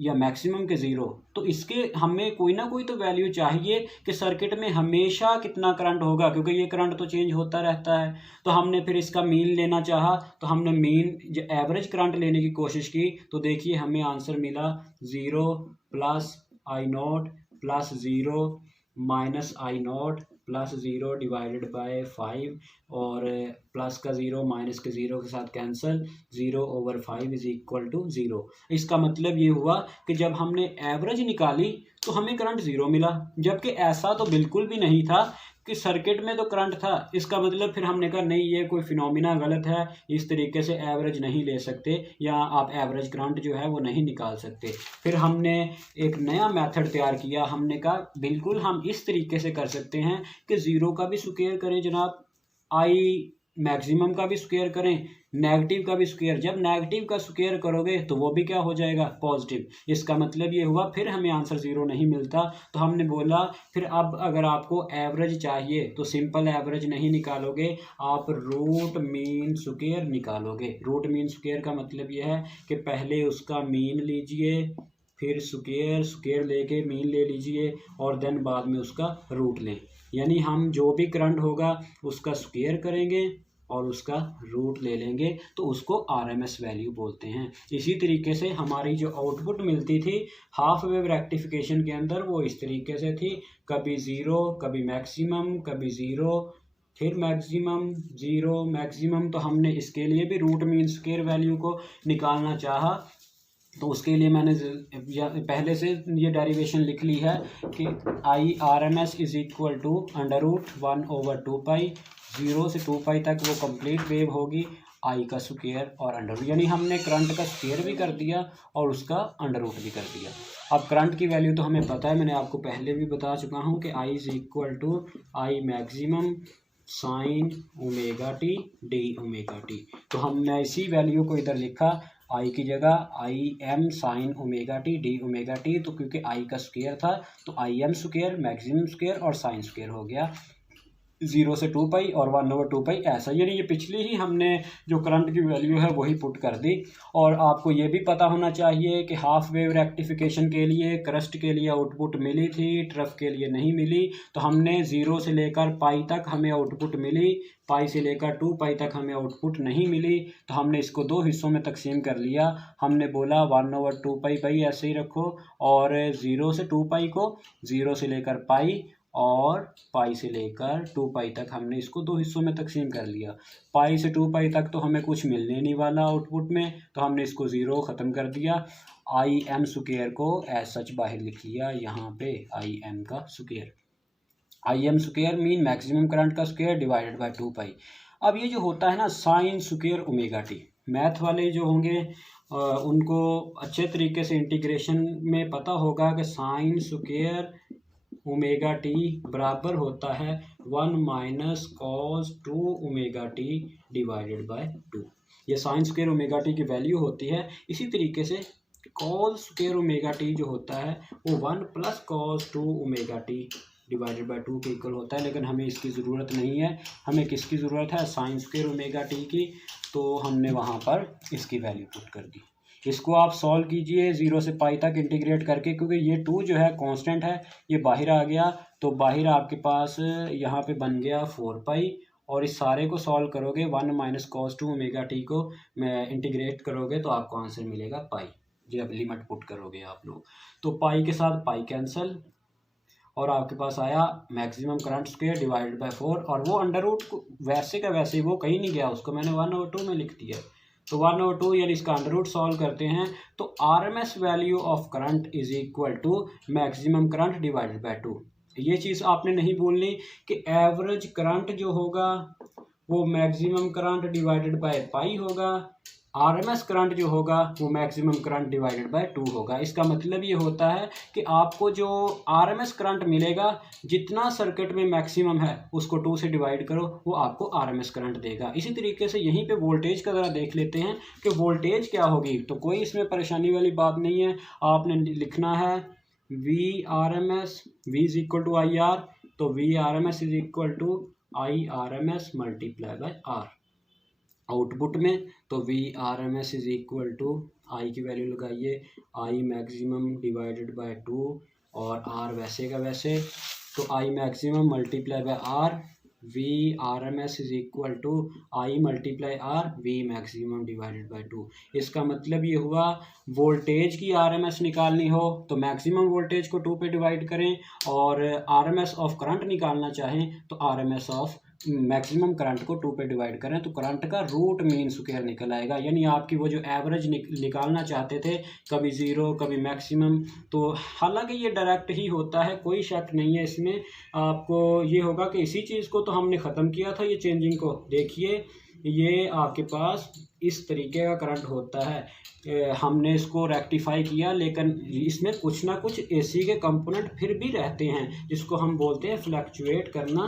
या मैक्सिमम के 0। तो इसके हमें कोई ना कोई तो वैल्यू चाहिए कि सर्किट में हमेशा कितना करंट होगा, क्योंकि ये करंट तो चेंज होता रहता है। तो हमने फिर इसका मीन लेना चाहा, तो हमने मीन जो एवरेज करंट लेने की कोशिश की, तो देखिए हमें आंसर मिला 0 plus I0 plus 0 minus I0 plus 0 divided by 5, और प्लस का 0 माइनस के 0 के साथ cancel, 0 over 5 is equal to 0। इसका मतलब ये हुआ कि जब हमने एवरेज निकाली तो हमें करंट 0 मिला, जबकि ऐसा तो बिल्कुल भी नहीं था कि सर्किट में तो करंट था। इसका मतलब फिर हमने कहा नहीं ये कोई फिनोमिना गलत है, इस तरीके से एवरेज नहीं ले सकते या आप एवरेज करंट जो है वो नहीं निकाल सकते। फिर हमने एक नया मेथड तैयार किया, हमने कहा बिल्कुल हम इस तरीके से कर सकते हैं कि 0 का भी स्क्वायर करें जनाब, आई मैक्सिमम का भी स्क्वायर करें, नेगेटिव का भी स्क्वायर। जब नेगेटिव का स्क्वायर करोगे तो वो भी क्या हो जाएगा, पॉजिटिव। इसका मतलब ये हुआ फिर हमें आंसर 0 नहीं मिलता। तो हमने बोला फिर अब अगर आपको एवरेज चाहिए तो सिंपल एवरेज नहीं निकालोगे, आप रूट मीन स्क्वायर निकालोगे। रूट मीन स्क्वायर का मतलब ये है कि पहले उसका मीन लीजिए, फिर स्क्वायर लेके मीन ले लीजिए और देन बाद में उसका रूट लें। यानी हम जो भी करंट होगा उसका स्क्वायर करेंगे और उसका रूट ले लेंगे तो उसको आरएमएस वैल्यू बोलते हैं। इसी तरीके से हमारी जो आउटपुट मिलती थी हाफ वेव रेक्टिफिकेशन के अंदर वो इस तरीके से थी, कभी ज़ीरो, कभी मैक्सिमम, कभी ज़ीरो, फिर मैक्सिमम, ज़ीरो, मैक्सिमम। तो हमने इसके लिए भी रूट मीन स्क्वायर वैल्यू को निकालना चाहा, तो उसके लिए मैंने पहले से ये डेरिवेशन लिख ली है कि I R M S is equal to √1/2 zero से 2 तक वो कंप्लीट वेव होगी, आई का स्क्वायर और अंडर रूट, यानी हमने करंट का स्क्वायर भी कर दिया और उसका अंडर रूट भी कर दिया। अब करंट की वैल्यू तो हमें पता है, मैंने आपको पहले भी बता चुका हूँ कि I is equal to I maximum sine omega T D omega T. तो हमने इसी वैल्यू को इधर लिखा, आई की जगह I am sine omega T D omega T, तो क्योंकि आई का स्क्वायर था तो I am square, maximum square और साइन स्क्वायर हो गया, 0 से 2 और 1/2 ऐसा। यानी ये पिछली ही हमने जो करंट की वैल्यू है वही पुट कर दी। और आपको ये भी पता होना चाहिए कि हाफ वेव रेक्टिफिकेशन के लिए क्रस्ट के लिए आउटपुट मिली थी, ट्रफ के लिए नहीं मिली। तो हमने 0 से लेकर पाई तक हमें आउटपुट मिली, पाई से लेकर 2 तक हमें आउटपुट नहीं मिली। तो हमने इसको 2 हिस्सों में तकसीम कर लिया। हमने बोला 1/2 भाई ऐसे ही रखो, और 0 से 2 को 0 से लेकर पाई और पाई से लेकर 2 तक हमने इसको 2 हिस्सों में तकसीम कर लिया। पाई से 2 तक तो हमें कुछ मिलने नहीं वाला आउटपुट में, तो हमने इसको 0 ख़त्म कर दिया। आई एम स्क्वायर को एज सच बाहर लिख लिया यहाँ पे, आई एम का square. I am square mean maximum current का स्क्वायर डिवाइडेड बाय 2 अब ये जो होता है ना sine square omega T, math वाले जो होंगे उनको अच्छे तरीके से इंटीग्रेशन में पता होगा कि साइन स्क्वायर ओमेगा टी बराबर होता है 1 - cos 2 omega T divided by 2। ये साइन स्क्वायर ओमेगा टी की वैल्यू होती है। इसी तरीके से cos स्क्वायर ओमेगा टी जो होता है वो 1 + cos 2 omega T divided by 2 के इक्वल होता है। लेकिन हमें इसकी ज़रूरत नहीं है, हमें किसकी ज़रूरत है, साइन स्क्वायर ओमेगा टी की। तो हमने वहाँ पर इसकी वैल्यू पुट कर दी। इसको आप सॉल्व कीजिए 0 से पाई तक इंटीग्रेट करके, क्योंकि ये 2 जो है कांस्टेंट है, ये बाहर आ गया। तो बाहर आपके पास यहाँ पे बन गया 4 और इस सारे को सॉल्व करोगे 1 - cos 2 ओमेगा टी को मैं इंटीग्रेट करोगे तो आपको आंसर मिलेगा पाई। जब लिमिट पुट करोगे आप लोग तो पाई के साथ पाई कैंसिल, और आपके पास आया maximum current square divided bye 4, और वो अंडर रूट वैसे का वैसे ही वो कहीं नहीं गया, उसको मैंने 1/2 में लिख दिया। तो 1/2 यानी इसका अंडर रूट सॉल्व करते हैं तो RMS value of current is equal to maximum current divided by 2। ये चीज़ आपने नहीं बोलनी कि एवरेज करंट जो होगा वो मैक्सिमम करंट डिवाइडेड बाय पाई होगा, आरएमएस करंट जो होगा वो मैक्सिमम करंट डिवाइडेड बाय 2 होगा। इसका मतलब ये होता है कि आपको जो आरएमएस करंट मिलेगा, जितना सर्किट में मैक्सिमम है उसको 2 से डिवाइड करो, वो आपको आरएमएस करंट देगा। इसी तरीके से यहीं पे वोल्टेज का ज़रा देख लेते हैं कि वोल्टेज क्या होगी। तो कोई इसमें परेशानी वाली बात नहीं है, आपने लिखना है V R M S, V is equal to I R, तो V R M S is equal to I R M S multiply by R output में। तो V R M S is equal to I की वैल्यू लगाइए, आई मैक्सिमम डिवाइडेड बाय 2 और आर वैसे का वैसे, तो I maximum multiply by R, V R M S is equal to I multiply R V maximum divided by 2। इसका मतलब ये हुआ वोल्टेज की आर एम एस निकालनी हो तो मैक्सिमम वोल्टेज को 2 पे डिवाइड करें, और R M S of current निकालना चाहें तो R M S of maximum current को 2 पे डिवाइड करें, तो करंट का रूट मीन स्क्वायर निकल आएगा। यानी आपकी वो जो एवरेज निकालना चाहते थे, कभी 0 कभी मैक्सिमम, तो हालांकि ये डायरेक्ट ही होता है, कोई शक नहीं है इसमें। आपको ये होगा कि इसी चीज़ को तो हमने ख़त्म किया था, ये चेंजिंग को देखिए, ये आपके पास इस तरीके का करंट होता है। हमने इसको रेक्टिफाई किया, लेकिन इसमें कुछ ना कुछ एसी के कंपोनेंट फिर भी रहते हैं, जिसको हम बोलते हैं फ्लक्चुएट करना,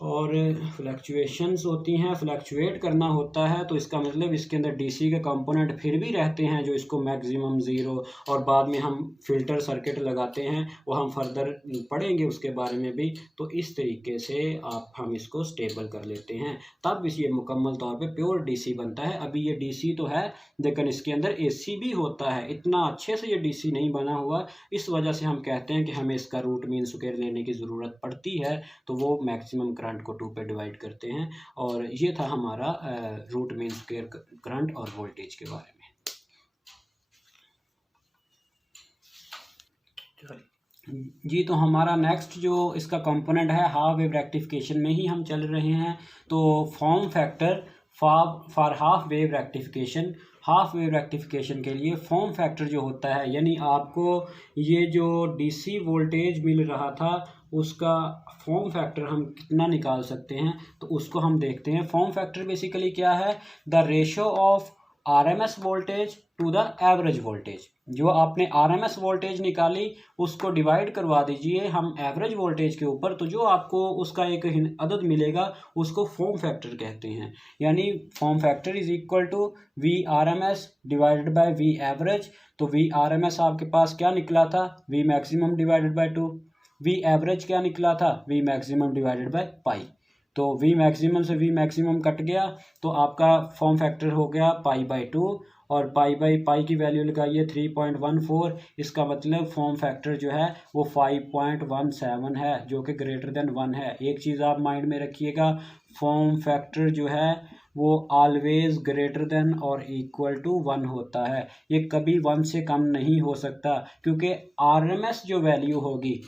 और फ्लक्चुएशंस होती हैं, फ्लक्चुएट करना होता है। तो इसका मतलब इसके अंदर डीसी के कंपोनेंट फिर भी रहते हैं, जो इसको मैक्सिमम 0, और बाद में हम फिल्टर सर्किट लगाते हैं, वो हम फर्दर पढ़ेंगे उसके बारे में भी। तो इस तरीके से हम इसको स्टेबल कर लेते हैं, तब ये मुकम्मल तौर पे प्योर डीसी बनता है। अभी ये डीसी तो है, लेकिन इसके अंदर एसी भी होता है। इतना अच्छे से ये डीसी नहीं बना हुआ, इस वजह से हम कहते हैं कि हमें इसका रूट मीन स्क्वायर लेने की ज़रूरत पड़ती है, तो वो मैक्सिमम करंट को 2 पे डिवाइड करते हैं। और ये था हमारा रूट मीन स्क्वायर करंट और वोल्टेज के बारे में। जी, तो हमारा नेक्स्ट जो इसका कंपोनेंट है, हाफ वेव रेक्टिफिकेशन में ही हम चल रहे हैं। तो form factor for half wave rectification, half wave rectification के लिए फॉर्म फैक्टर जो होता है, यानी आपको ये जो डीसी वोल्टेज मिल रहा था उसका फॉर्म फैक्टर हम कितना निकाल सकते हैं, तो उसको हम देखते हैं। फॉर्म फैक्टर बेसिकली क्या है, the ratio of RMS voltage to the average voltage. जो आपने आरएमएस वोल्टेज निकाली उसको डिवाइड करवा दीजिए हम एवरेज वोल्टेज के ऊपर, तो जो आपको उसका एक अदद मिलेगा उसको फॉर्म फैक्टर कहते हैं। यानी form factor is equal to V RMS divided by V average. तो वी आरएमएस आपके पास क्या निकला था, V maximum divided by 2। V average क्या निकला था, V maximum divided by pi. तो वी मैक्सिमम से वी मैक्सिमम कट गया तो आपका फॉर्म फैक्टर हो गया पाई बाय 2, और पाई बाई पाई की वैल्यू लगाइए 3.14। इसका मतलब फॉर्म फैक्टर जो है वो 5.17 है, जो कि ग्रेटर देन 1 है। एक चीज़ आप माइंड में रखिएगा, फॉर्म फैक्टर जो है वो ऑलवेज ग्रेटर देन और इक्वल टू 1 होता है। ये कभी 1 से कम नहीं हो सकता, क्योंकि आरएमएस जो वैल्यू होगी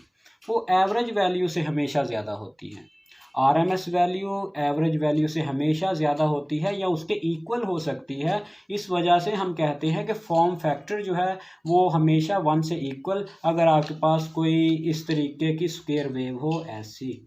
वो एवरेज वैल्यू से हमेशा ज़्यादा होती है। आरएमएस वैल्यू एवरेज वैल्यू से हमेशा ज़्यादा होती है या उसके इक्वल हो सकती है। इस वजह से हम कहते हैं कि फॉर्म फैक्टर जो है वो हमेशा 1 से इक्वल। अगर आपके पास कोई इस तरीके की स्क्वायर वेव हो ऐसी,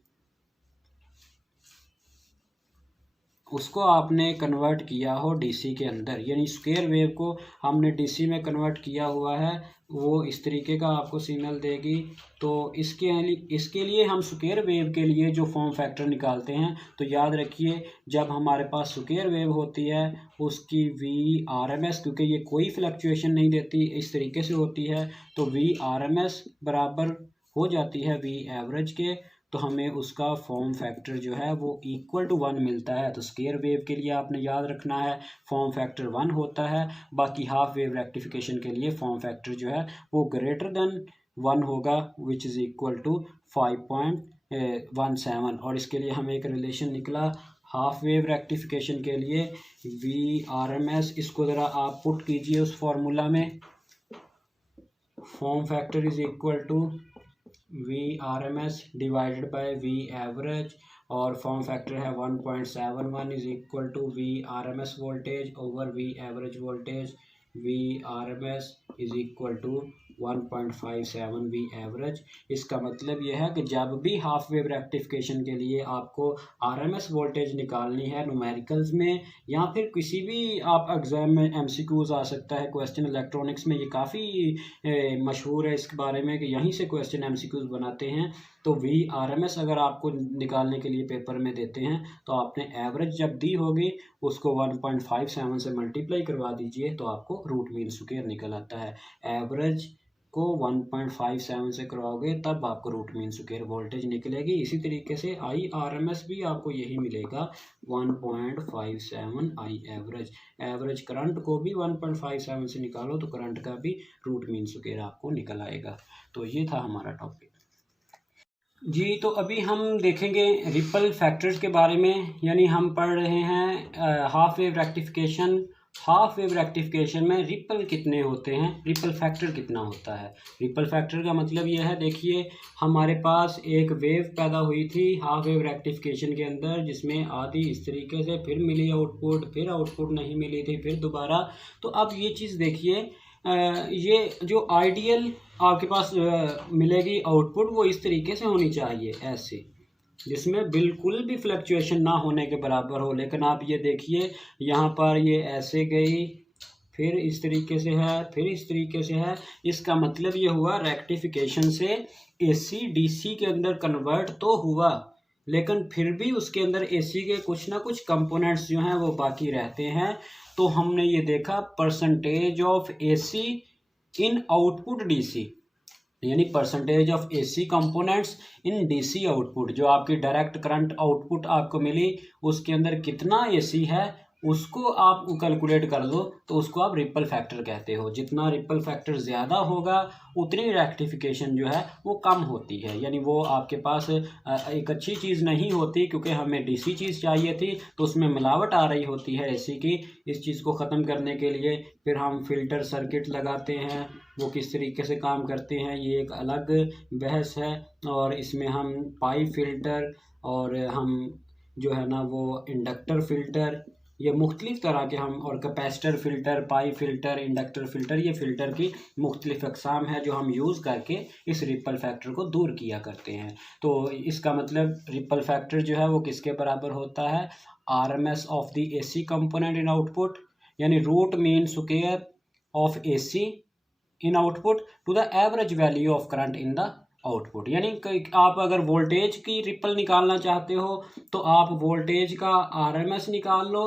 उसको आपने कन्वर्ट किया हो डीसी के अंदर, यानी स्क्वायर वेव को हमने डीसी में कन्वर्ट किया हुआ है, वो इस तरीके का आपको सिग्नल देगी। तो इसके लिए हम स्क्वायर वेव के लिए जो फॉर्म फैक्टर निकालते हैं, तो याद रखिए जब हमारे पास स्क्वायर वेव होती है उसकी वी आरएमएस, क्योंकि ये कोई फ्लक्चुएशन नहीं देती, इस तरीके से होती है, तो वी आरएमएस बराबर हो जाती है वी एवरेज के। तो हमें उसका फॉर्म फैक्टर जो है वो इक्वल टू 1 मिलता है। तो स्क्वायर वेव के लिए आपने याद रखना है फॉर्म फैक्टर 1 होता है। बाकी हाफ वेव रेक्टिफिकेशन के लिए फॉर्म फैक्टर जो है वो ग्रेटर देन 1 होगा, विच इज़ इक्वल टू 5.17। और इसके लिए हमें एक रिलेशन निकला हाफ वेव रेक्टिफिकेशन के लिए वी आर एम एस। इसको ज़रा आप पुट कीजिए उस फॉर्मूला में, form factor is equal to V R M S divided by V average, और फॉर्म फैक्टर है 1.71 is equal to V R M S voltage over V average voltage. V R M S is equal to 1.57 V average. इसका मतलब यह है कि जब भी हाफ वेव रेक्टिफिकेशन के लिए आपको आरएमएस वोल्टेज निकालनी है न्यूमेरिकल्स में, या फिर किसी भी आप एग्जाम में एमसीक्यूज आ सकता है क्वेश्चन, इलेक्ट्रॉनिक्स में ये काफ़ी मशहूर है इसके बारे में कि यहीं से क्वेश्चन एमसीक्यूज बनाते हैं। तो वी आरएमएस अगर आपको निकालने के लिए पेपर में देते हैं तो आपने एवरेज जब दी होगी उसको 1.57 से मल्टीप्लाई करवा दीजिए तो आपको रूट मीन स्क्वायर निकल आता है। एवरेज को 1.57 से करवाओगे तब आपको रूट मीन स्क्वायर वोल्टेज निकलेगी। इसी तरीके से आई आर एम एस भी आपको यही मिलेगा 1.57 आई एवरेज। एवरेज करंट को भी 1.57 से निकालो तो करंट का भी रूट मीन स्क्वायर आपको निकल आएगा। तो ये था हमारा टॉपिक जी। तो अभी हम देखेंगे रिपल फैक्टर्स के बारे में, यानी हम पढ़ रहे हैं half wave rectification. Half wave rectification में रिपल कितने होते हैं, रिपल फैक्टर कितना होता है। रिपल फैक्टर का मतलब यह है, देखिए हमारे पास एक वेव पैदा हुई थी हाफ वेव रेक्टिफिकेशन के अंदर, जिसमें आधी इस तरीके से, फिर मिली आउटपुट, फिर आउटपुट नहीं मिली थी, फिर दोबारा। तो अब ये चीज़ देखिए, ये जो आइडियल आपके पास मिलेगी आउटपुट वो इस तरीके से होनी चाहिए, ऐसे, जिसमें बिल्कुल भी फ्लक्चुएशन ना होने के बराबर हो। लेकिन आप ये देखिए यहाँ पर ये ऐसे गई, फिर इस तरीके से है, फिर इस तरीके से है। इसका मतलब ये हुआ रेक्टिफिकेशन से एसी डीसी के अंदर कन्वर्ट तो हुआ, लेकिन फिर भी उसके अंदर एसी के कुछ ना कुछ कंपोनेंट्स जो हैं वो बाकी रहते हैं। तो हमने ये देखा percentage of AC in output DC, यानी percentage of AC components in DC output. जो आपकी डायरेक्ट करंट आउटपुट आपको मिली उसके अंदर कितना एसी है उसको आप कैलकुलेट कर लो तो उसको आप रिपल फैक्टर कहते हो। जितना रिपल फैक्टर ज़्यादा होगा उतनी रेक्टिफिकेशन जो है वो कम होती है, यानी वो आपके पास एक अच्छी चीज़ नहीं होती, क्योंकि हमें डीसी चीज़ चाहिए थी तो उसमें मिलावट आ रही होती है एसी की। इस चीज़ को ख़त्म करने के लिए फिर हम फ़िल्टर सर्किट लगाते हैं, वो किस तरीके से काम करते हैं ये एक अलग बहस है। और इसमें हम पाइप फ़िल्टर और हम जो है ना वो इंडक्टर फ़िल्टर, ये मुख्तलिफ़ तरह के हम, और capacitor filter, pipe filter, inductor filter, ये फ़िल्टर की मुख्तलिफ़ अक़साम है जो हम यूज़ करके इस रिपल फैक्टर को दूर किया करते हैं। तो इसका मतलब रिपल फैक्टर जो है वो किसके बराबर होता है, RMS of the AC component in output, यानी root mean square of AC in output to the average value of current in the output. यानी आप अगर वोल्टेज की रिपल निकालना चाहते हो तो आप वोल्टेज का RMS निकाल लो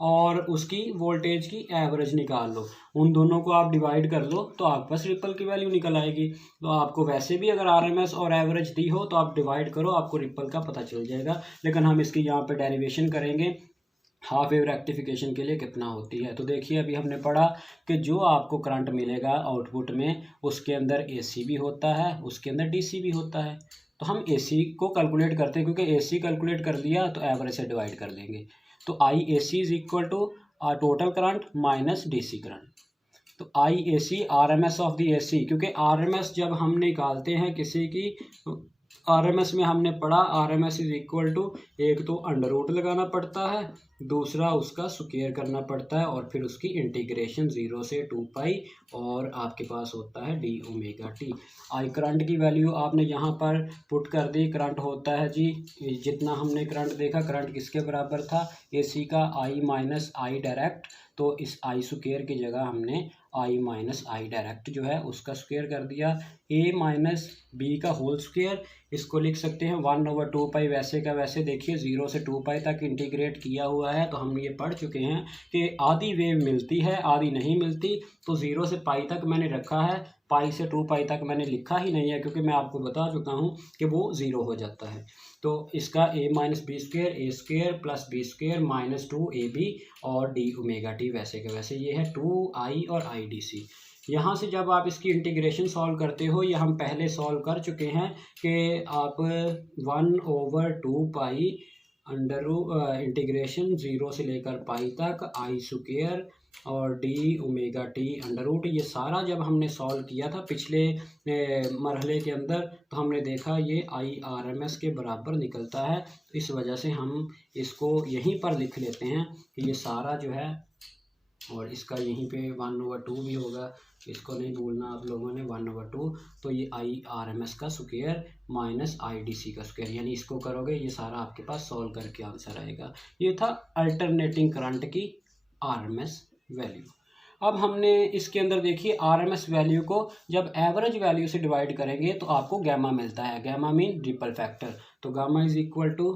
और उसकी वोल्टेज की एवरेज निकाल लो, उन दोनों को आप डिवाइड कर लो तो आपके पास रिपल की वैल्यू निकल आएगी। तो आपको वैसे भी अगर RMS और एवरेज दी हो तो आप डिवाइड करो, आपको रिपल का पता चल जाएगा। लेकिन हम इसकी यहाँ पे डेरिवेशन करेंगे हाफ वेव रेक्टिफिकेशन के लिए कितना होती है। तो देखिए अभी हमने पढ़ा कि जो आपको करंट मिलेगा आउटपुट में उसके अंदर AC भी होता है, उसके अंदर DC भी होता है। तो हम AC को कैलकुलेट करते हैं, क्योंकि AC कैलकुलेट कर दिया तो एवरेज से डिवाइड कर देंगे। तो IAC is equal to total current minus DC current. तो IAC RMS of the AC, क्योंकि RMS जब हम निकालते हैं किसी की, RMS में हमने पढ़ा RMS इज इक्वल टू, एक तो अंडर रूट लगाना पड़ता है, दूसरा उसका स्क्वायर करना पड़ता है और फिर उसकी इंटीग्रेशन 0 से 2 पाई, और आपके पास होता है d omega t। I current की वैल्यू आपने यहाँ पर पुट कर दी। करंट होता है जी, जितना हमने करंट देखा, करंट किसके बराबर था, AC का I माइनस आई डायरेक्ट। तो इस आई स्क्वायर की जगह हमने I माइनस आई डायरेक्ट जो है उसका स्क्वायर कर दिया, A माइनस बी का होल स्क्वायर। इसको लिख सकते हैं 1/2 पाई, वैसे का वैसे देखिए 0 से 2 पाई तक इंटीग्रेट किया हुआ है। तो हम ये पढ़ चुके हैं कि आधी वेव मिलती है आधी नहीं मिलती। तो 0 से पाई तक मैंने रखा है, पाई से 2 पाई तक मैंने लिखा ही नहीं है, क्योंकि मैं आपको बता चुका हूँ कि वो 0 हो जाता है। तो इसका A minus B square, A square plus B square minus 2AB और d ओमेगा t, वैसे का वैसे ये है 2I और IDC। यहाँ से जब आप इसकी इंटीग्रेशन सॉल्व करते हो, ये हम पहले सॉल्व कर चुके हैं कि आप 1/2 पाई अंडर इंटीग्रेशन 0 से लेकर पाई तक I स्क्वायर और d omega t under root, ये सारा जब हमने सॉल्व किया था पिछले मरहले के अंदर, तो हमने देखा ये IRMS के बराबर निकलता है। तो इस वजह से हम इसको यहीं पर लिख लेते हैं कि ये सारा जो है, और इसका यहीं पे 1/2 भी होगा, इसको नहीं भूलना आप लोगों ने, 1/2। तो ये IRMS का स्क्वायर माइनस IDC का स्क्वायर, यानी इसको करोगे ये सारा आपके पास सॉल्व करके आंसर आएगा। ये था अल्टरनेटिंग करंट की RMS वैल्यू। अब हमने इसके अंदर देखिए RMS वैल्यू को जब एवरेज वैल्यू से डिवाइड करेंगे तो आपको गैमा मिलता है, गैमा मीन रिपल फैक्टर। तो गामा इज इक्वल टू,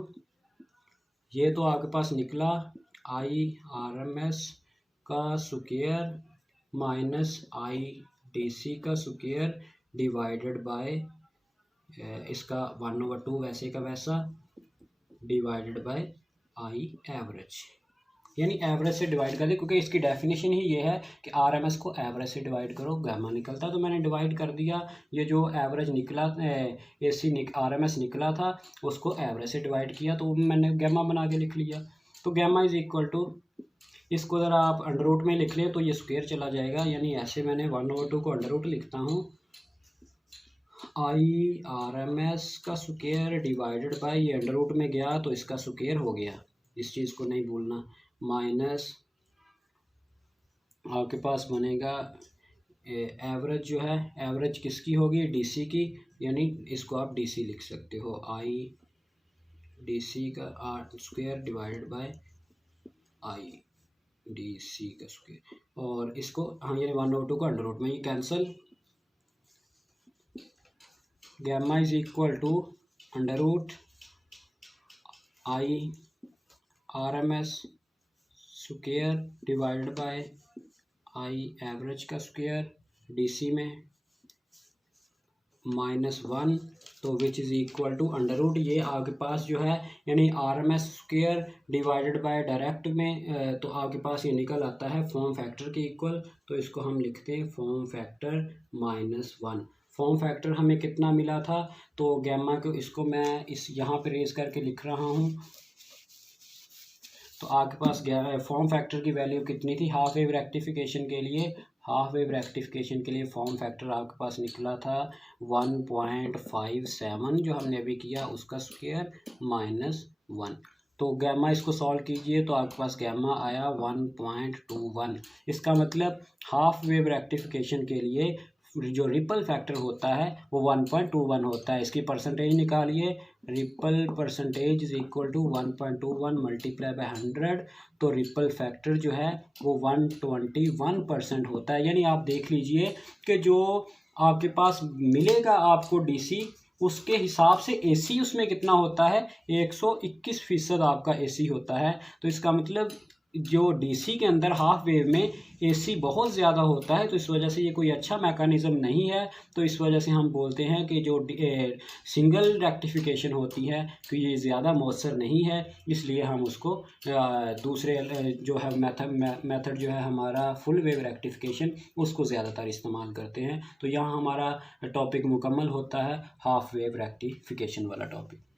ये तो आपके पास निकला IRMS का स्क्वायर माइनस IDC का स्क्वायर डिवाइडेड बाय इसका 1/2 वैसे का वैसा डिवाइडेड बाय I एवरेज, यानी एवरेज से डिवाइड कर दी, क्योंकि इसकी डेफिनेशन ही ये है कि RMS को एवरेज से डिवाइड करो, गामा निकलता। तो मैंने डिवाइड कर दिया, ये जो एवरेज निकला RMS निकला था उसको एवरेज से डिवाइड किया, तो मैंने गामा बना के लिख लिया। तो गामा इज इक्वल टू, इसको ज़रा आप अंडर रूट में लिख लें तो ये स्क्वायर चला जाएगा, यानी ऐसे मैंने 1/2 को अंडर रूट लिखता हूँ, IRMS का स्क्वायर डिवाइडेड बाय, ये अंडर रूट में गया तो इसका स्क्वायर हो गया, इस चीज़ को नहीं भूलना, माइनस आपके पास बनेगा एवरेज जो है, एवरेज किसकी होगी, DC की, यानी इसको आप DC लिख सकते हो, IDC का स्क्वायर डिवाइडेड बाय IDC का स्क्वायर, और इसको हाँ यानी 1/2 को अंडर रूट में, ये cancel, gamma is equal to under root IRMS square divided by I average का स्क्वायर DC में -1 तो which is equal to under root, ये आपके पास जो है यानी RMS² डिवाइडेड बाय डायरेक्ट में तो आपके पास ये निकल आता है फॉर्म फैक्टर के इक्वल। तो इसको हम लिखते हैं फॉर्म फैक्टर -1। फॉर्म फैक्टर हमें कितना मिला था, तो गैमा को इसको मैं इस यहाँ पे रेज करके लिख रहा हूँ। तो आपके पास फॉर्म फैक्टर की वैल्यू कितनी थी हाफ वेव रेक्टिफिकेशन के लिए? हाफ वेव रेक्टिफिकेशन के लिए फॉर्म फैक्टर आपके पास निकला था 1.57 जो हमने अभी किया उसका स्क्वायर -1। तो गैमा इसको सॉल्व कीजिए तो आपके पास गैमा आया 1.21। इसका मतलब हाफ वेव रेक्टिफिकेशन के लिए जो रिपल फैक्टर होता है वो 1.21 होता है। इसकी परसेंटेज निकालिए, ripple percentage is equal to 1.21 multiply by 100। तो रिपल फैक्टर जो है वो 121% होता है। यानी आप देख लीजिए कि जो आपके पास मिलेगा आपको DC, उसके हिसाब से AC उसमें कितना होता है, 121% आपका AC होता है। तो इसका मतलब जो DC के अंदर हाफ वेव में AC बहुत ज़्यादा होता है, तो इस वजह से ये कोई अच्छा मैकेनिज़्म नहीं है। तो इस वजह से हम बोलते हैं कि जो सिंगल रेक्टिफिकेशन होती है कि ये ज़्यादा मौसर नहीं है, इसलिए हम उसको दूसरे जो है मेथड जो है हमारा फुल वेव रेक्टिफिकेशन उसको ज़्यादातर इस्तेमाल करते हैं। तो यहाँ हमारा टॉपिक मुकम्मल होता है, हाफ वेव रेक्टिफिकेशन वाला टॉपिक।